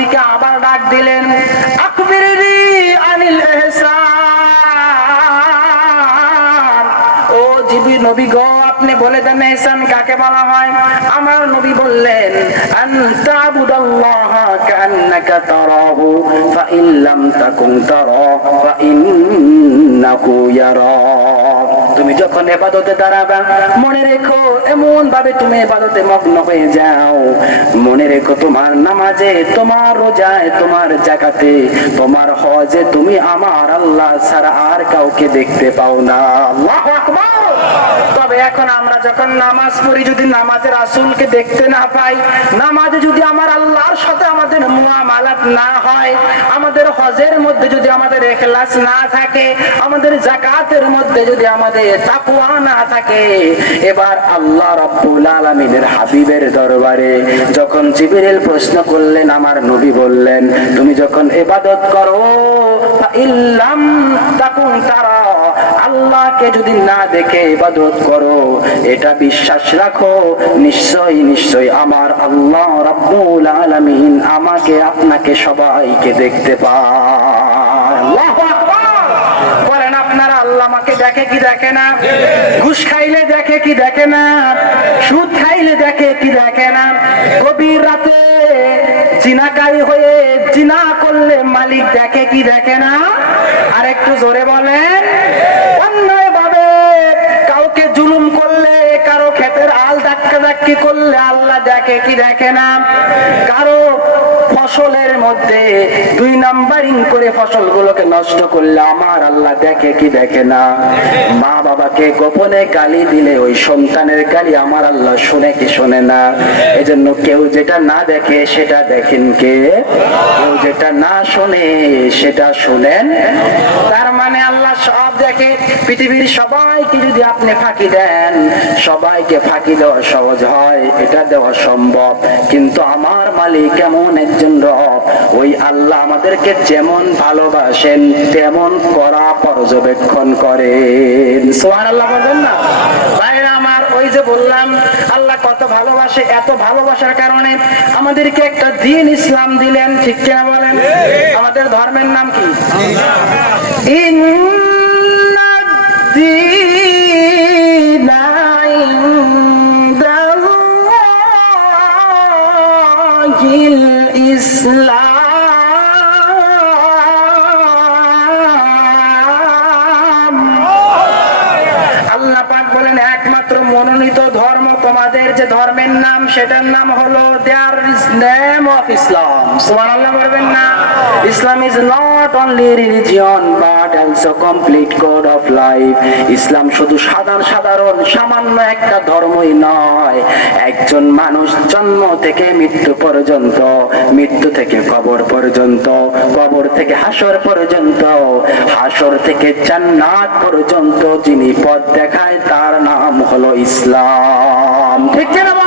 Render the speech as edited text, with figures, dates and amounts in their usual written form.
নবীকে আবার ডাক দিলেন, আকবিরনি আনিল ইহসান, ও জিবরিল নবী গো, আপনি বলে দেন ইহসান কাকে বলা হয়। আমার নবী বললেন, আনতাবুদাল্লাহা কান্নাকা তারাহু ফাইন লাম তাকুন তারাহু ফাইন্নাহু ইয়ারাক। তুমি যখন ইবাদতে দাঁড়াবে মনে রেখো, এমন ভাবে তুমি ইবাদতে মগ্ন হয়ে যাও, মনে রেখো তোমার নামাজে, তোমার রোজায়, তোমার যাকাতে, তোমার হজে তুমি আমার আল্লাহ ছাড়া আর কাউকে দেখতে পাও না। আল্লাহু আকবার। তবে এখন আমরা যখন নামাজ পড়ি, যদি নামাজে রাসূলকে দেখতে না পাই, নামাজে যদি আমার আল্লাহর সাথে আমাদের মুআমালাত না হয়, আমাদের হজের মধ্যে যদি আমাদের ইখলাস না থাকে, আমাদের যাকাতের মধ্যে যদি আমাদের তাকওয়া না থাকে, এবার আল্লাহ রাব্বুল আলামিনের হাবিবের দরবারে যখন জিবরিল প্রশ্ন করলেন, আমার নবী বললেন, তুমি যখন ইবাদত করো ফাইল্লাম তাকুন তারা, আল্লাহকে যদি না দেখে ইবাদত করো, এটা বিশ্বাস রাখো, নিশ্চয়ই নিশ্চয়ই আমার আল্লাহ রাব্বুল আলামিন আমাকে আপনাকে সবাইকে দেখতে পায়। আল্লাহু আকবার। বলেন আপনারা, আল্লাহ আমাকে দেখে কি দেখে না? ঘুষ খাইলে দেখে কি দেখে না? সুদ খাইলে দেখে কি দেখে না? গভীর রাতে জিনাকারী হয়ে জিনা করলে মালিক দেখে কি দেখে না? আর একটু জোরে বলেন। অন্যায় ভাবে কাউকে জুলুম করলে, কারো ক্ষেতের আল ধাক্কাধাক্কি করলে আল্লাহ দেখে কি দেখে না? কারো ফসলের মধ্যে 2 নাম্বারিং করে ফসলগুলোকে নষ্ট করলে আমার আল্লাহ দেখে কি দেখে না? মা বাবাকে গোপনে গালি দিলে ওই সন্তানের গালি আমার আল্লাহ শুনে কি শোনে না? এজন্য কেউ যেটা না দেখে সেটা দেখেন কে? কেউ যেটা না শোনে সেটা শুনেন। তার মানে আল্লাহ সব দেখে। পৃথিবীর সবাইকে যদি আপনি ফাঁকি দেন, সবাইকে ফাঁকি দেওয়া সহজ হয়, এটা দেওয়া সম্ভব, কিন্তু আমার মালিক এমন একজন রব, ওই আল্লাহ আমাদেরকে যেমন ভালোবাসেন তেমন কড়া পর্যবেক্ষণ করেন। সুবহানাল্লাহ বলবেন না ভাইরা আমার? ওই যে বললাম আল্লাহ কত ভালোবাসে, এত ভালোবাসার কারণে আমাদেরকে একটা দ্বীন ইসলাম দিলেন, ঠিক কিনা বলেন? আমাদের ধর্মের নাম কি? ইন্নাদ-দীনা ইনদাল্লাহিল ইসলাম। আল্লাহ পাক বলেন, একমাত্র মনোনীত ধর্ম তোমাদের যে ধর্মের নাম, সেটার নাম হলো there is name of Islam. সুবহানাল্লাহ বলবেন না? Islam is not only religion but also complete code of life. ইসলাম শুধু সাধারণ সামান্য একটা ধর্মই নয়, একজন মানুষ জন্ম থেকে মৃত্যু পর্যন্ত, মৃত্যু থেকে কবর পর্যন্ত, কবর থেকে হাসর পর্যন্ত, হাসর থেকে জান্নাত পর্যন্ত যিনি পথ দেখায় তার নাম হলো ইসলাম। ঠিক কিনা?